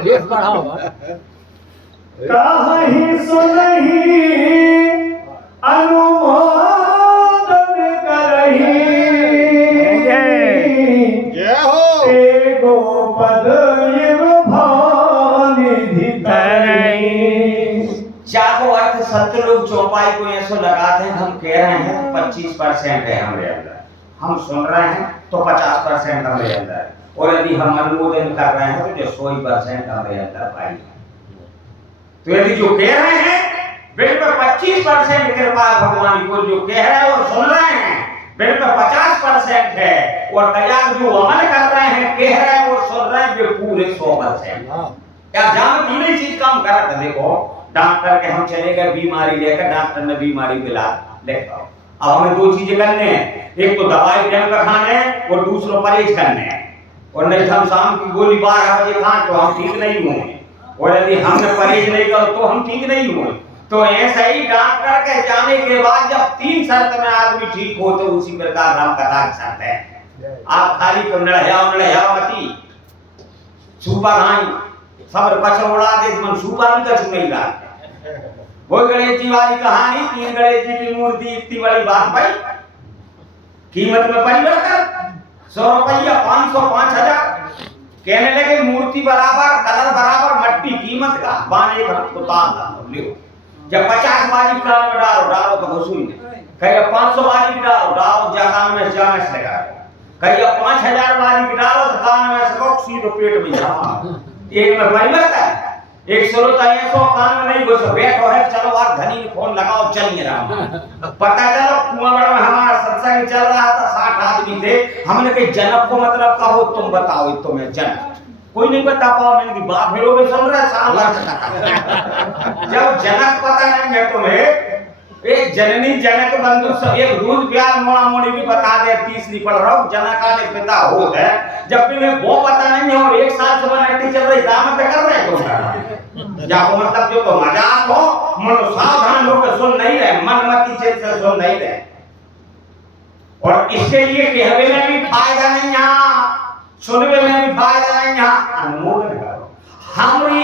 लेस बढ़ाओ कहीं सुनही अनुमोदन करही एको पद इव भानिधि करही। जाको अर्थ संत लोग चौपाई को ऐसे लगाते हैं हम कह रहे हैं 25% है हमारे अंदर हम सुन रहे हैं तो 50% हमारे अंदर है और यदि हम अनुमोदन कर रहे हैं तो जो 100% हमारे अंदर पाई तो यदि जो कह रहे हैं बिल्कुल 25% कृपा भगवान को जो कह रहे हैं और सुन रहे हैं बिल्कुल 50% है और कयाक जो अमल कर रहे हैं कह रहे हैं और सुन रहे हैं वे पूरे 100%। क्या जान तीन ही चीज काम कर रहा था देखो डॉक्टर के हम चले गए बीमारी लेकर डॉक्टर ने बीमारी दिला लेकर अब हमें 2 चीजें करने हैं एक तो दवाई टाइम पर खाने और दूसरा परहेज करने हैं और नहीं हम शाम की गोली 12 बजे खाएं तो हम ठीक नहीं होंगे और यदि हमने परहेज नहीं करो तो हम ठीक नहीं होंगे। तो ऐसा ही डॉक्टर के जाने के बाद जब 3 शर्त में आदमी ठीक हो तो उसी प्रकार राम कथा की शर्त है आप खाली को नड़या मती सुपा नहीं सबर कचरा उड़ा दे मन सुपा भी कछु नहीं ला वो गणेश जी वाली कहानी 3 गणेश जी की मूर्ति इतनी बड़ी बात भाई कीमत में परिवर्तन 100 रुपया 500 5000 कहने लगे मूर्ति बराबर कलर बराबर मट्टी कीमत का बान एक उतार लियो जब 50 बाजी कान में डालो तो घुसूई नहीं कहीं 500 बाजी डालो कान में जामस लगा कहीं 5000 बाजी डालो तो कान में सको सीधे पेट में जा एक में परिवर्तन एक श्रोता 100 कान में नहीं घुस बैठो है चलो आप धनी ने फोन लगाओ चलिए राम पता चलो कुआंगड़ में हमारा सत्संग चल रहा था 60 आदमी थे हमने कहा जनक को मतलब कहो तुम बताओ तुम्हें जनक कोई नहीं बता पाओ मैंने की बात फिरो में सुन रहा साल भर जब जनक पता नहीं है तुम्हें एक जननी जनक बंधु सब एक दूध प्यार मोड़ा मोड़ी भी बता दे तीसरी पढ़ रहा हूँ जनक आले पिता होत है जब भी मैं वो पता नहीं है और 1 साल से बनती चल रही काम पे कर रहे तुम जाको मतलब जो तो मजाक हो, मनो सावधान होकर सुन नहीं रहे, मन मत चित से सुन नहीं रहे। और इसके लिए कहवे में भी फायदा नहीं यहाँ, सुनवे में भी फायदा नहीं यहाँ, अनुमोदन करो। हमारी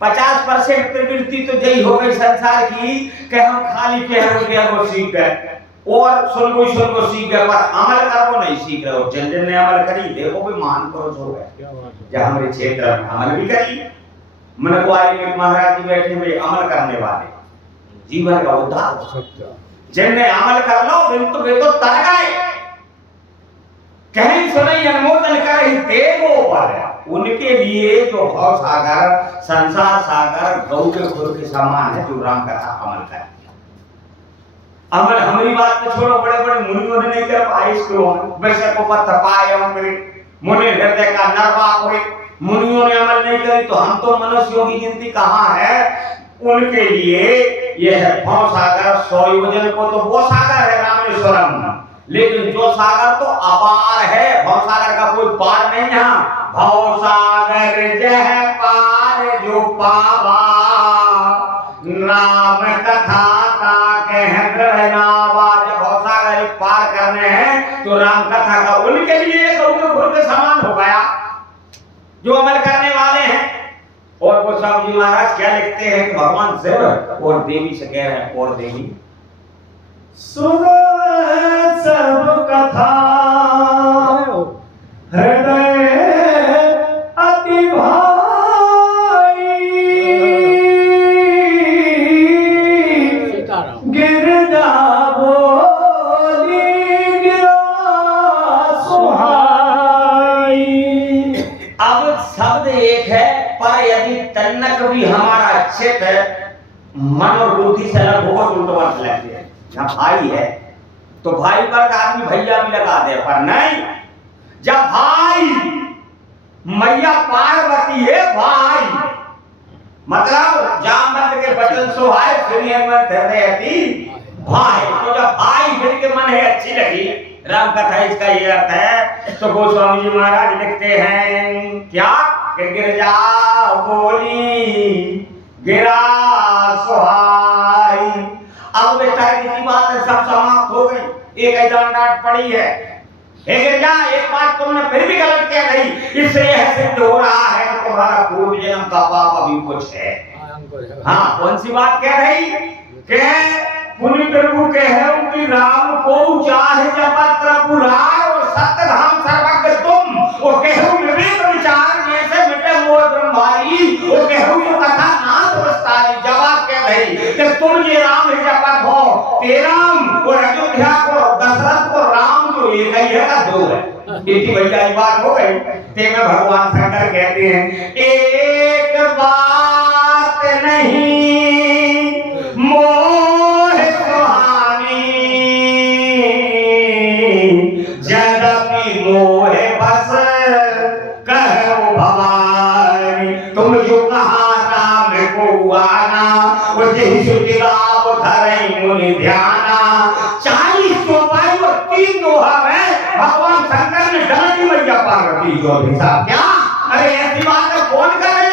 50% प्रवृत्ति तो यही हो गई संसार की कि हम खाली कह वो सीख गए और सुन को सीख गए, पर अमल कर वो नहीं सीख रहे हो। जिन जिन ने अमल करी देखो भी महान पुरुष हो गए, जब हमारे क्षेत्र में अमल भी करी। मन को आए में महाराज जी बैठे हुए अमल करने वाले, जीवन का उद्धार। जिनने अमल कर लो वे तो तर गए, कहीं सुनई अनुमोदन कर ही देवो पर। उनके लिए जो भव सागर संसार सागर गौ के खुर के समान है, जो राम कथा अमल कर। अमल हमारी बात में छोड़ो, बड़े बड़े मुनियों ने नहीं कर पाए इसको। वैसे को पत्थर पाए मेरे मुनि हृदय का नरवाक हुए, मुनियों ने अमल नहीं करी तो हम तो मनुष्यों की गिनती कहाँ है। उनके लिए यह है भव सागर। 100 योजन को तो वो सागर है रामेश्वरम, लेकिन जो सागर तो अपार है, भव सागर का कोई पार नहीं। यहाँ भव सागर जह पार जो पावा, राम कथा का कह दृढ़नावा। जब भव सागर पार करने हैं तो राम कथा का उनके लिए गौ के खुर के समान हो गया, जो अमल करने वाले हैं। और वो स्वामी जी महाराज क्या लिखते हैं कि भगवान शिव और देवी से कह रहे हैं, और देवी सुनो सब कथा हृदय अति भाई, गिरजा बोली गिरा सुहाई। अब शब्द एक है, पर यदि तन्नक भी हमारा चित मन और बुद्धि से अलग होगा तो उल्टा अर्थ लगते हैं। जब भाई है तो भाई पर आदमी भैया भी लगा दे, पर नहीं। जब भाई मैया पार्वती है भाई, मतलब जामवंत के बचन सोहाय सुनिए मन रहती भाई। तो जब भाई फिर के मन है अच्छी लगी राम कथा, इसका ये अर्थ है। तो गोस्वामी जी महाराज लिखते हैं क्या कि गिरजा बोली गिरा सुहाई। अब बेटा की बात है, सब समाप्त हो गई, एक ऐजान डांट पड़ी है। हे गिरजा, एक बात तुमने फिर भी गलत कह गई, इससे यह सिद्ध हो रहा है कि तुम्हारा पूर्व जन्म का पाप अभी कुछ है। हाँ, कौन सी बात कह रही कि पुनि प्रभु कहूं कि राम को चाहे जब प्रभु राय और सत्य धाम सर्वज्ञ तुम, वो कहूं विवेक विचार में से मिटे मोह ब्रह्मारी, वो कहूं जो कथा नाथ विस्तारी। जवाब कह रही कि तुम ये राम ही जपत हो, तेराम और अयोध्या को दशरथ को राम जो एक ही है ना दो है। इतनी भैया बात हो गई। ते में भगवान शंकर कहते हैं एक बात नहीं मोह सुहानी, जदपि मोह बस कहो भवानी। तुम जो कहा राम को आना, वो जही सुतिलाप धरई मुनि ध्याना। 40 चौपाई और 3 दोहा में भगवान शंकर ने डांटी मैया पार्वती जो हिसाब क्या। अरे ऐसी बात कौन करे,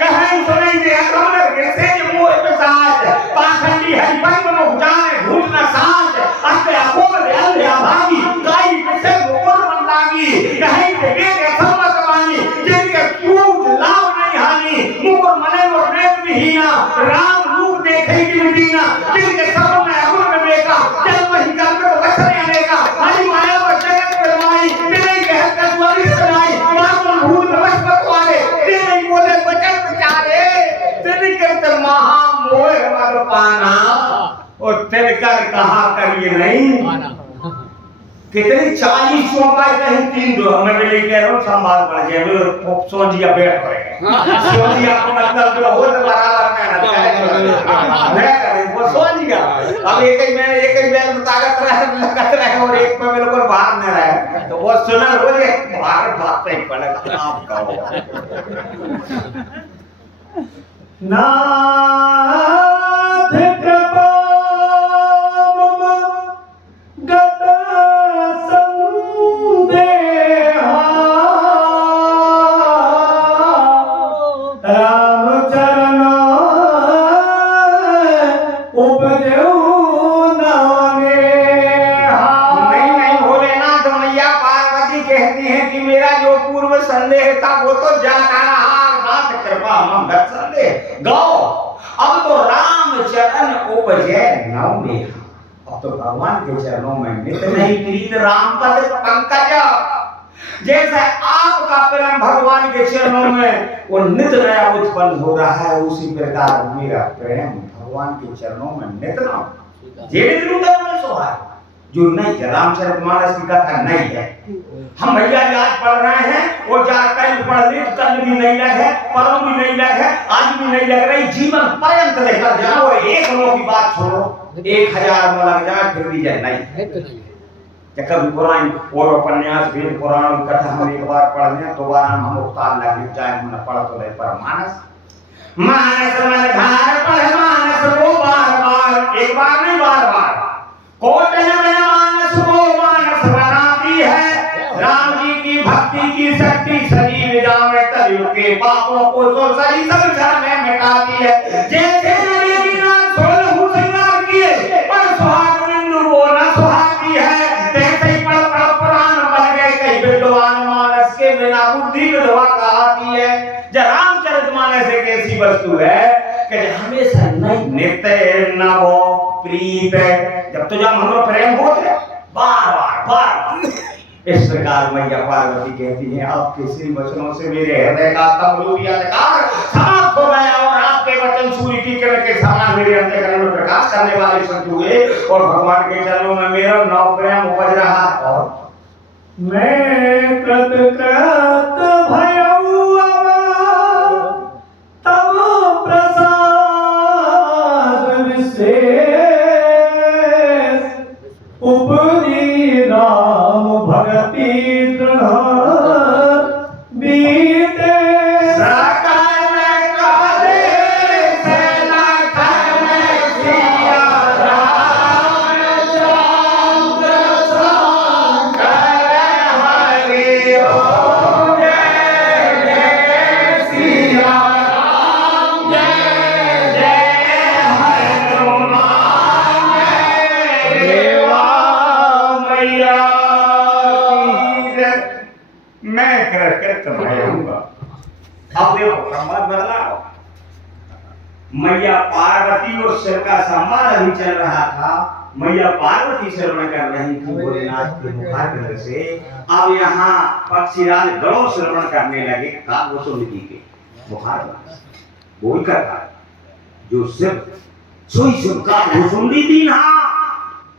कहीं सुनेंगे अकबर कैसे ये मोह पे साज, पाखंडी हरिपंथ में जाने झूठ न साज, अस्ते अकोल अंधे अभागी, गाई कैसे गोबर मन लागी, कहीं पे बेटे सम्मत मानी, जिनके क्यूट लाभ नहीं हानि, मुकुर मने और नेत्र विहीना, राम रूप देखे कि दीना, जिनके सब में अगुण में बेका, जन्म ही कर्म को बचने अनेका, हरि माया और जगत परमाई, बिना कहत का द्वारी सुनाई, मातुल भूत नमस्कार वाले, तेरे बोले बचन विचारे, तेरे कहते महा मोह मत पाना, और तेरे कर कहा करिए नहीं। कितनी 40 चौपाई कहीं 3 दो, मैं भी लेके रहा हूँ संभाल पड़ जाए, मेरे सोजिया बैठ पड़ेगा। सोजिया को मतलब जो हो तो बराबर मैं करें वो सोजिया। अब एक ही बैल में ताकत रहे और एक में बिल्कुल बाहर न रहे, तो वो सुना रोज बाहर बात पे पड़ेगा। आप कहो नाथ कृपा गत संदेहा, राम चरण संदेह था वो तो जाता रहा, नाथ कृपा मम भक्त संदेह गौ। अब तो राम चरण उपजे नौ में, अब तो भगवान के चरणों में नित नहीं प्रीत राम पद पंकज। जैसे आपका प्रेम भगवान के चरणों में वो नित नया उत्पन्न हो रहा है, उसी प्रकार मेरा प्रेम भगवान के चरणों में नित न जो नहीं रामचरितमानस की कथा नहीं है। हम भैया आज पढ़ रहे हैं, वो जा कल पढ़ ली, कल भी नहीं लगे, परम भी नहीं लगे, आज भी नहीं लग रही, जीवन पर्यंत लेकर जाओ। एक लोगों की बात छोड़ो, 1000 में लग जाए फिर भी जाए नहीं। कभी पुराण और उपन्यास वेद पुराण कथा हम एक बार पढ़ लें, दोबारा हम उतार लगे जाए, हमने पढ़ तो नहीं पर मानस मन धार पर मानस वो बार बार, एक बार नहीं बार बार कोटन में मानस वो मानस बनाती है। राम जी की भक्ति की शक्ति शरीर जामे कलयुग के पापों को तो सही संसार में मिटाती है। जैसे नदी की नाद सोलह श्रृंगार किए पर सुहाग बिंदु वो न सुहाती है, तैसे ही पढ़ पुराण बन गए कई विद्वान मानस के बिना बुद्धि विधवा कहती है। जब रामचरितमानस एक ऐसी वस्तु है कि हमेशा नई नित्य नवो प्रीत, जब तो जब हमारा प्रेम होते बार बार बार इस प्रकार मैया पार्वती कहती है, आपके श्री वचनों से मेरे हृदय का तमलूरी अंधकार समाप्त हो गया और आपके वचन सूर्य की किरण के समान मेरे अंतःकरण में प्रकाश करने वाले संत हुए और भगवान के चरणों में मेरा नव प्रेम उपज रहा। और मैं कृत कृत भयऊ तब प्रसाद विशेष उपरी राम भगति दृढ़ बीते सकल काले से लखन सिया रामचंद्र शंकर हरि ओम। जय जय सिया राम, जय जय हनुमान देवा मैया की जय। मैं कृत भयूंगा। अब देखो संवाद बदलाओ, मैया पार्वती और शिव का संवाद अभी चल रहा था। मैया पार्वती श्रवण कर रही थी भोलेनाथ के मुखारबिंद से। अब यहाँ पक्षीराज गणों श्रवण करने लगे काव्यसुंदी के मुखारबिंद। बोल करता जो शिव सोई शिव का भूसुंडी दीन्हा,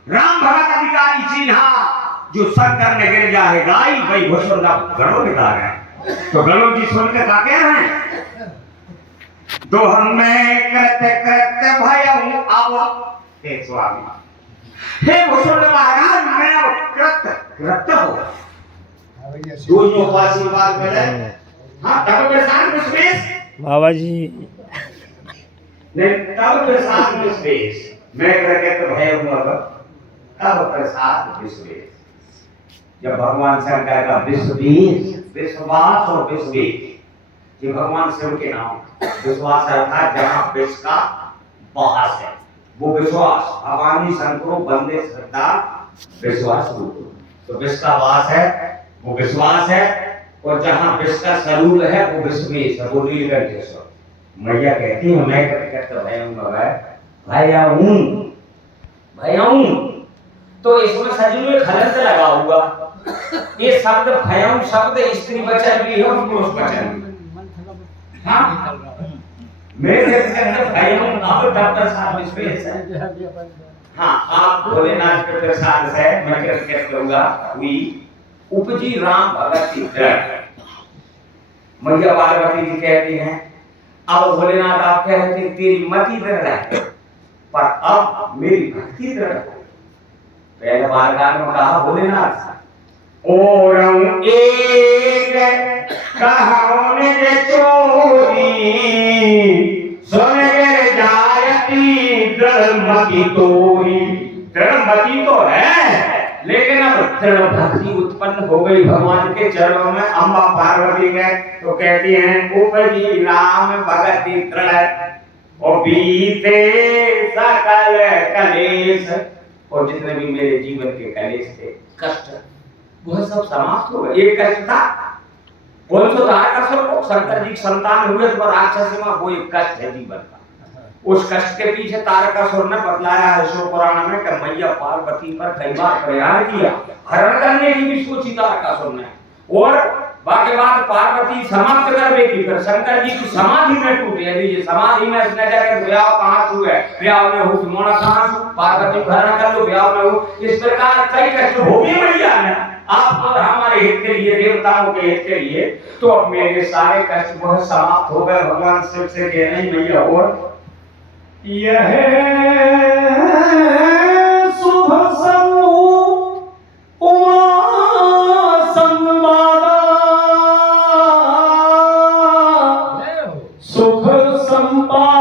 राम भगत अधिकारी चिन्हा, जो शंकर ने गिर जाए गाई भाई भूसुंडा गणों ने गा रहे हैं। तो गणों की सुन के का कह रहे हैं, दो हमें कृत कृत भयऊ। अब हे स्वामी, हे भूसुंड महाराज, मैं अब कृत हो दोनों को आशीर्वाद मिले। हाँ तब प्रसाद विश्वेश बाबा जी नहीं, तब प्रसाद विश्वेश मैं कृत भयऊ। अब तब प्रसाद विश्वेश, जब भगवान शंकर का विश्वेश, विश्वास और विश्वेश, ये भगवान शिव के नाम। विश्वास अर्थात जहाँ विश्व का वास है, वो विश्वास भगवानी शंकरों बंदे श्रद्धा विश्वास रूप, तो विश्व का वास है वो विश्वास है, और जहाँ विश्व का स्वरूप है वो विश्वेश है, वो नीलकंठेश्वर। मैया कहती है मैं भयऊ, तो इसमें सजी में खलंत लगा हुआ। ये शब्द भयऊ शब्द स्त्री वचन भी है और पुरुष वचन भी। हाँ मेरे भयऊ अब डॉक्टर साहब विश्वेश है। हाँ आप भोलेनाथ के प्रसाद से मैं कृत करूंगा हुई उपजी राम भगत की मैया पार्वती जी कहती हैं, अब भोलेनाथ आप कहते हैं तेरी मति दृढ़ है, पर अब मेरी भक्ति दृढ़ है। पहले बारगाह में कहा भोलेनाथ ओरम एक कहाओ ने चोरी सुन गे जायती दृढ़मति तोरी। दृढ़मति तो है, लेकिन अब दृढ़ भक्ति उत्पन्न हो गई भगवान के चरणों में। अम्बा पार्वती ने तो कहती हैं उपजी राम भगति दृढ़ और बीते सकल कलेश, और जितने भी मेरे जीवन के कलेश थे कष्ट वह सब समाप्त हो गए। एक कष्ट था बोल तो तारकासुर को शंकर जी की संतान हुए तो राक्षसी में कोई कष्ट है जीवन का। उस कष्ट के पीछे तारकासुर ने बतलाया है शिव पुराण में कि मैया पार्वती पर कई बार प्रयास किया, हरण करने की भी सोची तारकासुर ने, और बाकी बात पार्वती समाप्त कर देगी, फिर शंकर जी की समाधि में टूटे। यदि समाधि में इसने जाकर ब्याह कहां छुए, ब्याह में हो मोड़ा कहां छू, पार्वती हरण कर लो ब्याह में हो। इस प्रकार कई कष्ट भोगी मैया ने आप और हमारे हित के लिए, देवताओं के हित के लिए, तो अब मेरे सारे कष्ट बहुत समाप्त हो गए। भगवान शिव से कह नहीं मैया और यह शुभ समूह उमा संवादा सुख संपा